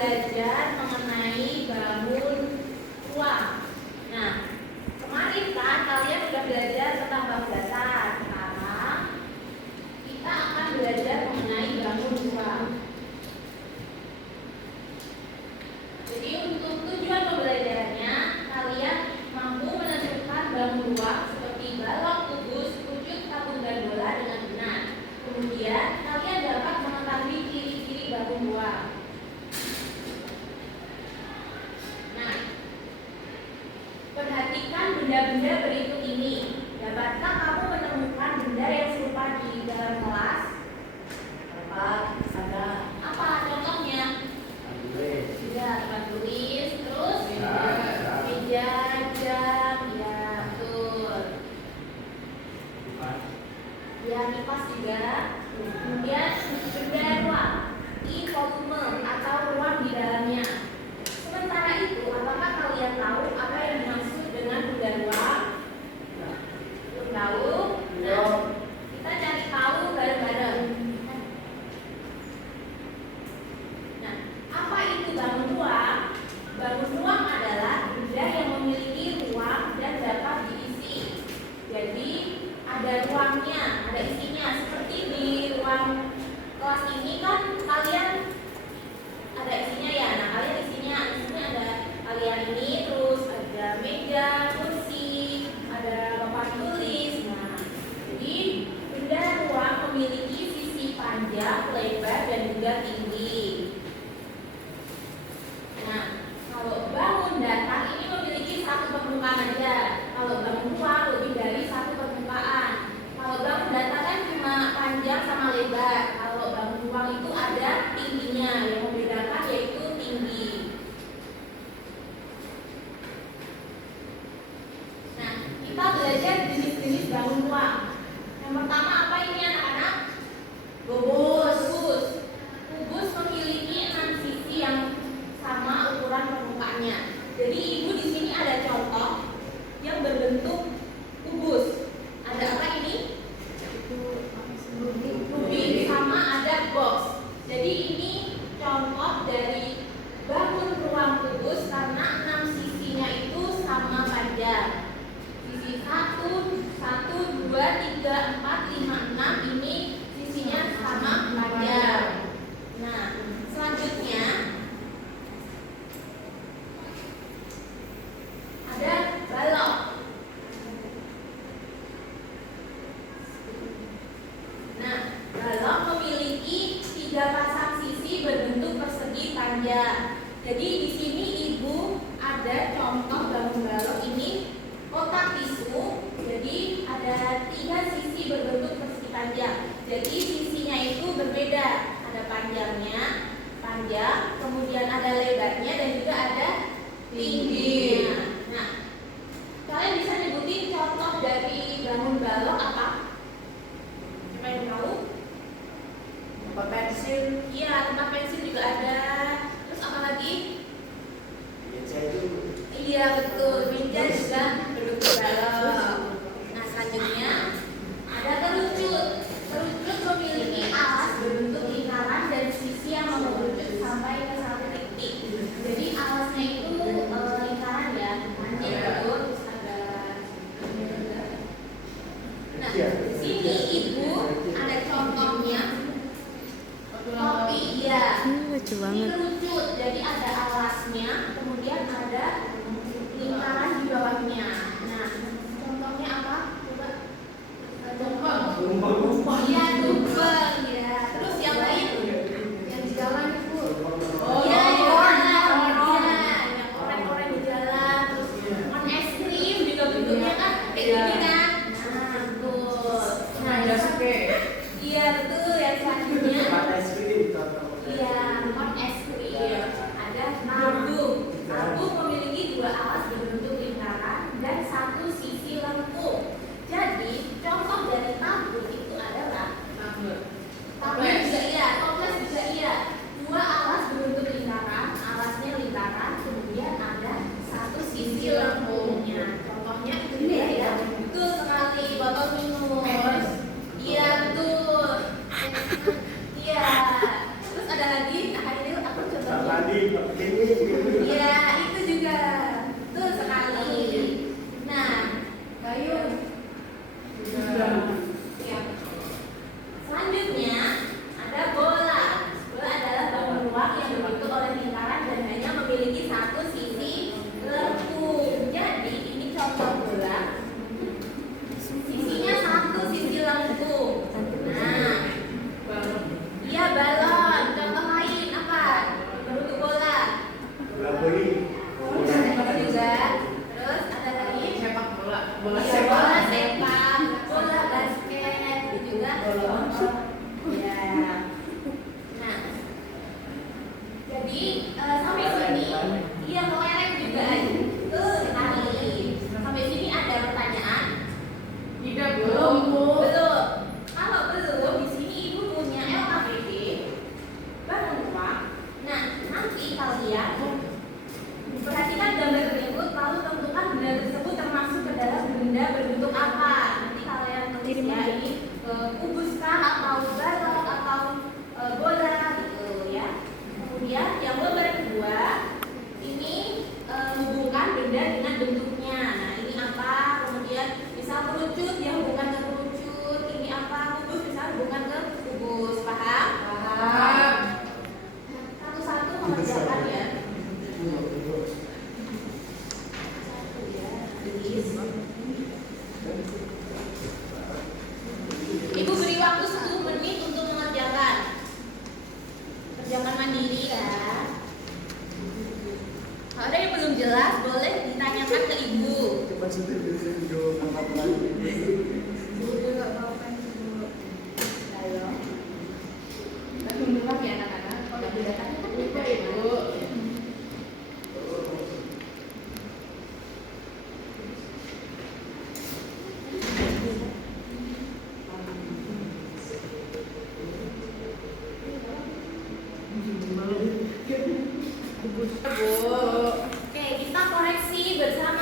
belajar mengenai bangun ruang. Nah, kemarin kan kalian sudah belajar tentang bab dasar. Sekarang kita akan belajar mengenai bangun ruang. Jadi untuk tujuan pembelajarannya, kalian mampu menentukan bangun ruang seperti balok, kubus, kucuk, tabung dan bola dengan benar. Kemudian kalian dapat mengetahui ciri-ciri bangun ruang. Nah, perhatikan benda-benda berikut ini. Dapatkah kamu menemukan benda yang serupa di dalam kelas? Dapat, ada. Apa contohnya? Tidak, tempat tulis, terus meja, jam, ya betul. Ya, kipas juga. Kemudian benda ruang, volume atau ruang di dalamnya. Sementara itu, apakah kalian tahu apa yang dimaksud dengan benda ruang? Belum tahu? Nah, kita cari tahu bareng-bareng. Nah, apa itu bangun ruang? Bangun ruang adalah benda yang memiliki ruang dan dapat diisi. Jadi ada ruangnya, ada isinya. Seperti di ruang kelas ini kan kalian ada isinya ya. Nah, kalian isinya ada kalian ini, terus ada meja, kursi, ada papan tulis. Nah, jadi benda ruang memiliki sisi panjang, lebar dan juga tinggi. Nah, kalau bangun datar ini memiliki satu permukaan aja. Kalau bangun ruang lebih dari satu permukaan. Kalau bangun datar kan cuma panjang sama lebar. Kalau bangun ruang itu ada tingginya. Yang membedakan yaitu tinggi. Nah, kita belajar jenis-jenis bangun ruang. Yang pertama apa ini anak-anak? Kubus. Kubus memiliki 6 sisi yang sama ukuran permukaannya. Jadi ibu di sini ada contoh yang berbentuk kubus. Ada apa ini? Rubik sama ada box. Jadi ini contoh dari bangun ruang kubus karena 6 sisinya itu sama panjang. Sisi 1, 2, 3, 4, 5, 6 ini sisinya sama panjang. Nah, selanjutnya ada balok. Nah, balok memiliki 3 pasang sisi berbentuk persegi panjang. Jadi di sini ibu ada contoh bangun balok ini kotak tisu. Jadi ada 3 sisi berbentuk persegi panjang. Jadi sisinya itu berbeda. Ada panjangnya, panjang, kemudian ada lebarnya dan juga ada tingginya. Nah, kalian bisa nyebutin contoh dari bangun balok apa? Siapa yang tahu? Tempat pensil. Iya, tempat pensil juga ada. Terus apa lagi? Meja itu. Iya betul, meja juga berbentuk balok. Nah, selanjutnya ada kerucut. Kerucut memiliki alas berbentuk lingkaran dan sisi yang mengerucut sampai ke satu titik. Jadi alasnya itu lingkaran ya. Nanti betul. Nah, di sini ibu ada contohnya. Topi ya. Lucu banget. Ini kerucut, jadi ada alasnya, kemudian ada lingkaran di bawahnya. Nah, contohnya apa? Coba. Tumpeng. Iya, tumpeng ya. Terus yang lain? Yang di jalan itu. Iya, yang oren-oren di jalan. Terus mon es krim juga bentuknya kan kayak gini kan? Nah, betul. Nah, iya betul. Yang selanjutnya. Iya, mon es krim. Ada tabung. Tabung memiliki 2 alas berbentuk lingkaran dan 1 sisi lengkung. Jadi, contoh dari tabung itu adalah tadi begini. Iya, itu juga. Betul sekali. Nah, Bayu. Ya. Selanjutnya ada bola. Bola adalah bangun ruang yang dibentuk oleh lingkaran dan hanya memiliki satu sisi lengkung. Jadi ini contoh bola. Sisinya satu sisi lengkung. Nah, iya balon. Contoh lain apa? Berbentuk bola. Bola voli. Ada juga. Terus ada lagi Sepak bola. Bola iya, sepak. bola sepak, bola basket, itu juga. Ya. Nah, jadi sampai sini, iya kelereng juga. Tuh sekali. Sampai sini ada pertanyaan? Tidak belum, Bu. Belum. Kalau belum, di sini ibu punya LKPD, bangun ruang. Nah, nanti kalian perhatikan gambar berikut, lalu tentukan benda tersebut termasuk ke dalam benda berbentuk apa. Nanti kalian tulis ya, ini kubus kah atau balok atau bola gitu ya. Kemudian yang gambar kedua ini hubungkan benda dengan bentuknya. Nah ini apa? Kemudian bisa kerucut, ya hubungkan ke kerucut. Ini apa? Kubus bisa hubungkan ke kubus. Paham? Paham. Satu-satu mengerjakan ya. Ibu beri waktu 10 menit untuk mengerjakan. Kerjakan mandiri ya. Kalau ada yang belum jelas, boleh ditanyakan ke ibu. Ayo. Tunggulah ya anak-anak. Kalau tidak tanya kan kita ibu. Oke, kita koreksi bersama